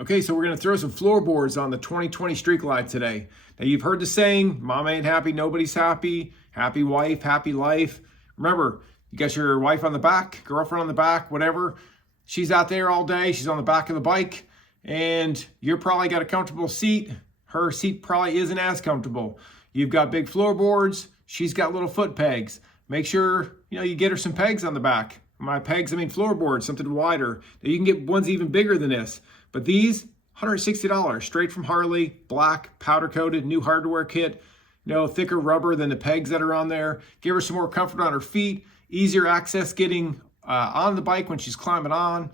Okay, so we're going to throw some floorboards on the 2020 Streetglide today. Now, you've heard the saying, mom ain't happy, nobody's happy, happy wife, happy life. Remember, you got your wife on the back, girlfriend on the back, whatever. She's out there all day, she's on the back of the bike, and you're probably got a comfortable seat. Her seat probably isn't as comfortable. You've got big floorboards, she's got little foot pegs. Make sure, you get her some pegs on the back. My pegs, I mean floorboards, something wider. Now, you can get ones even bigger than this. But these, $160, straight from Harley, black, powder coated, new hardware kit, thicker rubber than the pegs that are on there. Give her some more comfort on her feet, easier access getting on the bike when she's climbing on.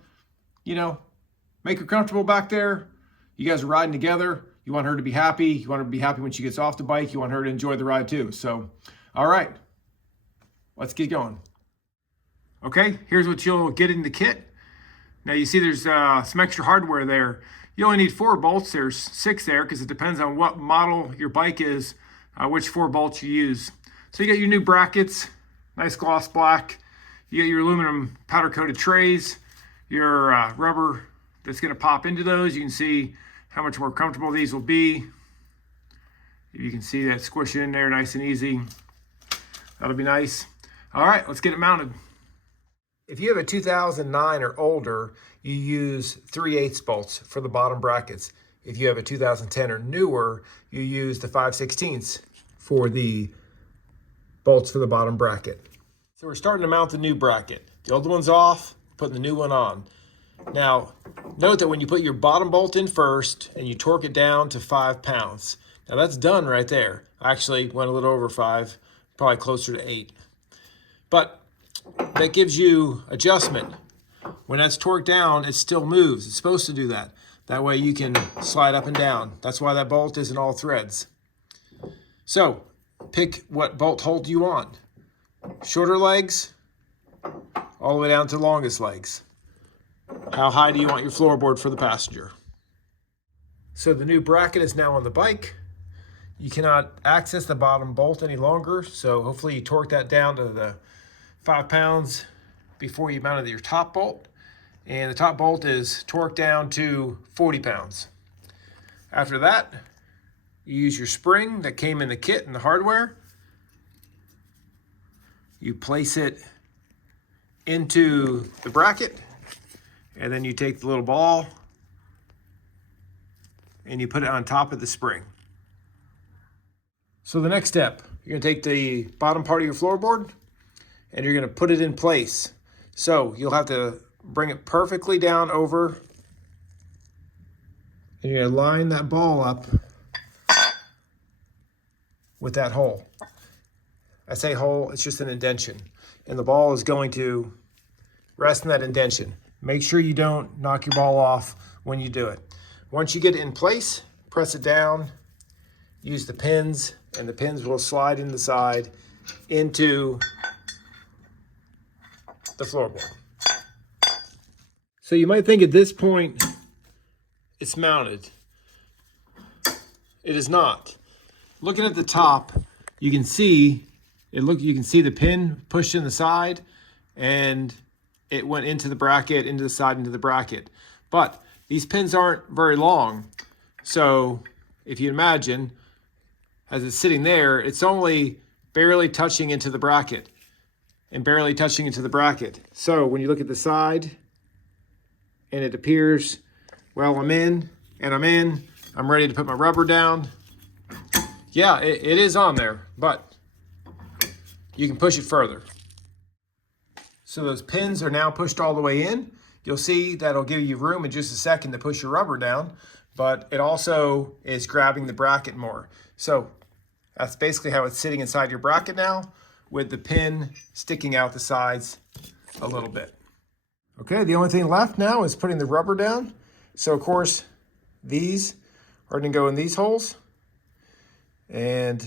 Make her comfortable back there. You guys are riding together. You want her to be happy. You want her to be happy when she gets off the bike. You want her to enjoy the ride too. So, all right, let's get going. Okay, here's what you'll get in the kit. Now you see there's some extra hardware there. You only need 4 bolts. There's 6 there because it depends on what model your bike is, which 4 bolts you use. So you got your new brackets, nice gloss black. You got your aluminum powder coated trays, your rubber that's gonna pop into those. You can see how much more comfortable these will be. You can see that squish in there nice and easy. That'll be nice. All right, let's get it mounted. If you have a 2009 or older, you use 3/8 bolts for the bottom brackets. If you have a 2010 or newer, you use the 5/16 for the bolts for the bottom bracket. So we're starting to mount the new bracket. The old one's off, putting the new one on. Now, note that when you put your bottom bolt in first and you torque it down to 5 pounds, now that's done right there. I actually went a little over 5, probably closer to 8. But that gives you adjustment. When that's torqued down, it still moves. It's supposed to do that. That way you can slide up and down. That's why that bolt is in all threads. So pick what bolt hold you want. Shorter legs, all the way down to the longest legs. How high do you want your floorboard for the passenger? So the new bracket is now on the bike. You cannot access the bottom bolt any longer, so hopefully you torque that down to the 5 pounds before you mounted your top bolt. And the top bolt is torqued down to 40 pounds. After that, you use your spring that came in the kit and the hardware. You place it into the bracket, and then you take the little ball and you put it on top of the spring. So the next step, you're gonna take the bottom part of your floorboard and you're gonna put it in place. So you'll have to bring it perfectly down over, and you're gonna line that ball up with that hole. I say hole, it's just an indentation. And the ball is going to rest in that indentation. Make sure you don't knock your ball off when you do it. Once you get it in place, press it down, use the pins, and the pins will slide in the side into the floorboard. So you might think at this point it's mounted. It is not. Looking at the top, you can see you can see the pin pushed in the side, and it went into the bracket, into the side, into the bracket. But these pins aren't very long. So if you imagine, as it's sitting there, it's only barely touching into the bracket and barely touching into the bracket. So when you look at the side and it appears, well, I'm in and I'm in, I'm ready to put my rubber down. Yeah, it is on there, but you can push it further. So those pins are now pushed all the way in. You'll see that'll give you room in just a second to push your rubber down, but it also is grabbing the bracket more. So that's basically how it's sitting inside your bracket now, with the pin sticking out the sides a little bit. Okay, the only thing left now is putting the rubber down. So of course, these are gonna go in these holes, and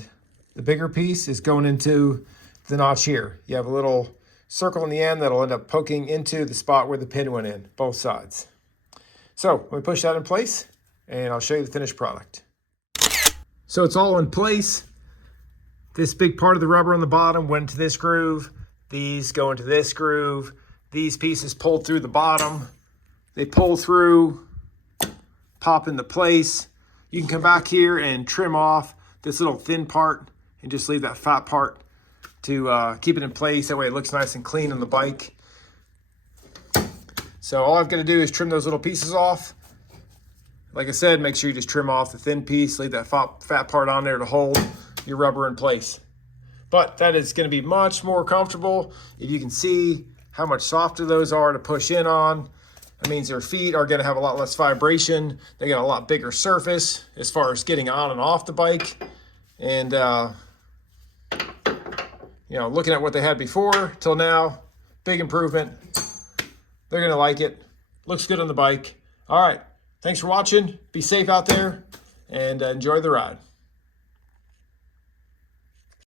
the bigger piece is going into the notch here. You have a little circle in the end that'll end up poking into the spot where the pin went in, both sides. So let me push that in place and I'll show you the finished product. So it's all in place. This big part of the rubber on the bottom went into this groove. These go into this groove. These pieces pulled through the bottom. They pull through pop into place. You can come back here and trim off this little thin part and just leave that fat part to keep it in place. That way it looks nice and clean on the bike. So all I've got to do is trim those little pieces off. Like I said, make sure you just trim off the thin piece, leave that fat part on there to hold your rubber in place. But that is going to be much more comfortable. If you can see how much softer those are to push in on, that means their feet are going to have a lot less vibration. They got a lot bigger surface as far as getting on and off the bike. And, you know, looking at what they had before till now, big improvement. They're going to like it. Looks good on the bike. All right. Thanks for watching. Be safe out there and enjoy the ride.